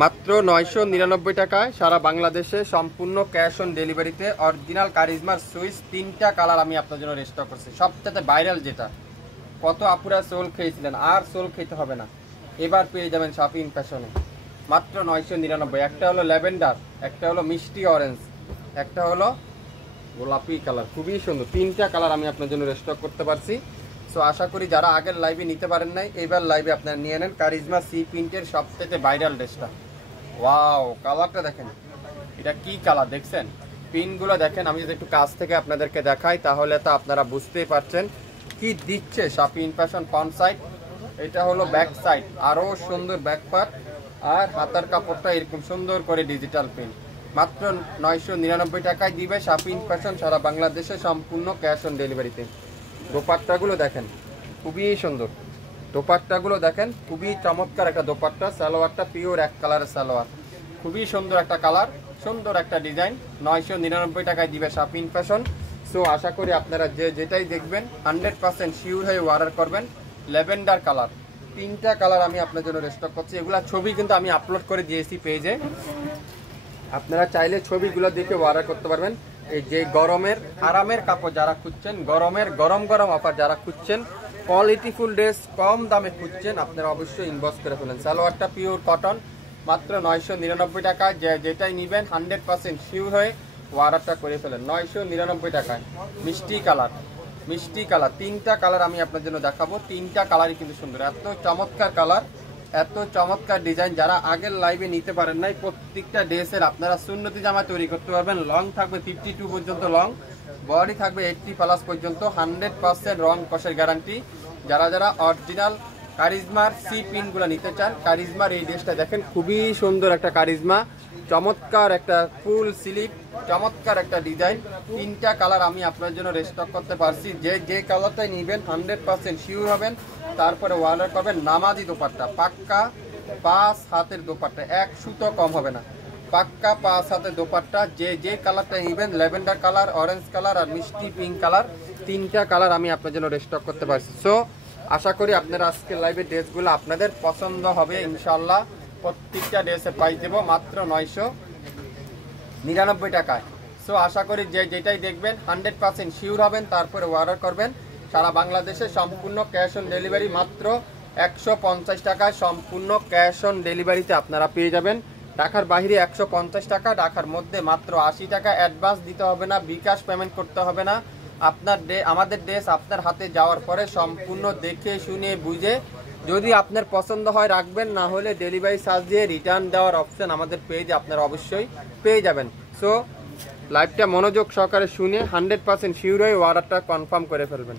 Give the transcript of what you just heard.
মাত্র 999 টাকায় সারা বাংলাদেশে সম্পূর্ণ ক্যাশ অন ডেলিভারিতে অরিজিনাল কারিজমার সুইচ 3টা কালার আমি আপনার জন্য রেস্টক করছি। সবচেয়ে ভাইরাল যেটা, কত আপুরা সোল খেয়েছিলেন, আর সোল খেতে হবে না, এবার পেয়ে যাবেন শাপিন ফ্যাশনে মাত্র 999। একটা হলো ল্যাভেন্ডার, একটা হলো মিষ্টি অরেঞ্জ, একটা হলো গোলাপি কালার, খুবই সুন্দর। 3টা কালার আমি আপনার জন্য রেস্টক করতে পারছি। সো আশা করি যারা আগের লাইভে নিতে পারেন নাই, এবার লাইভে আপনারা নিয়ে নেন কারিজমা সি প্রিন্টের সবথেকে ভাইরাল ড্রেসটা। ওয়াও, কালারটা দেখেন, এটা কি কালার দেখছেন, পিনগুলো দেখেন। আমি যদি একটু কাছ থেকে আপনাদেরকে দেখাই তাহলে তো আপনারা বুঝতেই পারছেন কি দিচ্ছে শাপিন ফ্যাশন ফ্রন্ট সাইড। এটা হলো ব্যাক সাইড, আরও সুন্দর ব্যাক পার্ট, আর হাতার কাপড়টা এরকম সুন্দর করে ডিজিটাল প্রিন্ট। মাত্র 999 টাকায় দিবে শাপিন ফ্যাশন সারা বাংলাদেশে সম্পূর্ণ ক্যাশ অন ডেলিভারিতে। দোপাট্টাগুলো দেখেন, খুবই সুন্দর। দোপাট্টাগুলো দেখেন, খুবই চমৎকার একটা দোপাট্টা। সালোয়ারটা পিওর এক কালারের সালোয়ার, খুবই সুন্দর একটা কালার, সুন্দর একটা ডিজাইন। 999 টাকায় দিবে শাপিন ফ্যাশন। সো আশা করি আপনারা যেটাই দেখবেন 100% শিওর হয়ে অর্ডার করবেন। ল্যাভেন্ডার কালার, 3টা কালার আমি আপনার জন্য রেস্টক করছি। এগুলা ছবি কিন্তু আমি আপলোড করে দিয়েছি পেজে, আপনারা চাইলে ছবিগুলো দেখে অর্ডার করতে পারবেন। এই যে গরমের আরামের কাপড় যারা খুঁজছেন, গরমের গরম গরম অফার যারা খুঁজছেন, কোয়ালিটিফুল ড্রেস কম দামে খুঁজছেন, আপনারা অবশ্যই ইনবক্স করে ফেলেন। সালোয়ারটা পিওর কটন, মাত্র 999 টাকায়। যেটাই নেবেন 100% শিওর হয়ে অর্ডারটা করে ফেলেন 999 টাকায়। মিষ্টি কালার, মিষ্টি কালার, 3টা কালার আমি আপনার জন্য দেখাবো। 3টা কালারই কিন্তু সুন্দর, এত চমৎকার কালার, এত চমৎকার ডিজাইন। যারা আগের লাইভে নিতে পারেন নাই, প্রত্যেকটা ড্রেসের আপনারা সুন্নতি জামা তৈরি করতে পারবেন। লং থাকবে 52 পর্যন্ত লং, বডি থাকবে 80+ পর্যন্ত, 100% রং কষের গ্যারান্টি। যারা যারা অরিজিনাল কারিজমার সি পিনগুলো নিতে চান, কারিজমার এই ড্রেসটা দেখেন, খুবই সুন্দর একটা কারিজমা, চমৎকার একটা ফুল স্লিভ, চমৎকার একটা ডিজাইন। 3টা কালার আমি আপনার জন্য রেস্টক করতে পারছি। যে কালারটাই নেবেন 100% শিওর হবেন, তারপরে অর্ডার করবেন। নামাজি দোপাট্টা, পাক্কা 5 হাতের দোপাট্টা, এক সুতো কম হবে না, পাক্কা 5 হাতের দোপাট্টা। যে কালারটা নেবেন, ল্যাভেন্ডার কালার, অরেঞ্জ কালার আর মিষ্টি পিঙ্ক কালার, 3টা কালার আমি আপনার জন্য রেস্টক করতে পারছি। সো আশা করি আপনারা আজকের লাইভের ড্রেসগুলো আপনাদের পছন্দ হবে ইনশাল্লাহ। প্রত্যেকটা ড্রেসের প্রাইস দেবো মাত্র 999 টাকায়। সো আশা করি যেটাই দেখবেন 100% শিওর হবেন, তারপরে অর্ডার করবেন। সারা বাংলাদেশে সম্পূর্ণ ক্যাশ অন ডেলিভারি, মাত্র 150 টাকায় সম্পূর্ণ ক্যাশ অন ডেলিভারিতে আপনারা পেয়ে যাবেন। ঢাকার বাইরে 150 টাকা, ঢাকার মধ্যে মাত্র 80 টাকা। অ্যাডভান্স দিতে হবে না, বিকাশ পেমেন্ট করতে হবে না। আমাদের ড্রেস আপনার হাতে যাওয়ার পরে সম্পূর্ণ দেখে শুনে বুঝে, যদি আপনার পছন্দ হয় রাখবেন, না হলে ডেলিভারি চার্জ দিয়ে রিটার্ন দেওয়ার অপশন আমাদের পেজে আপনারা অবশ্যই পেয়ে যাবেন। সো লাইভটা মনোযোগ সহকারে শুনে 100% শিওর হয়ে অর্ডারটা কনফার্ম করে ফেলবেন।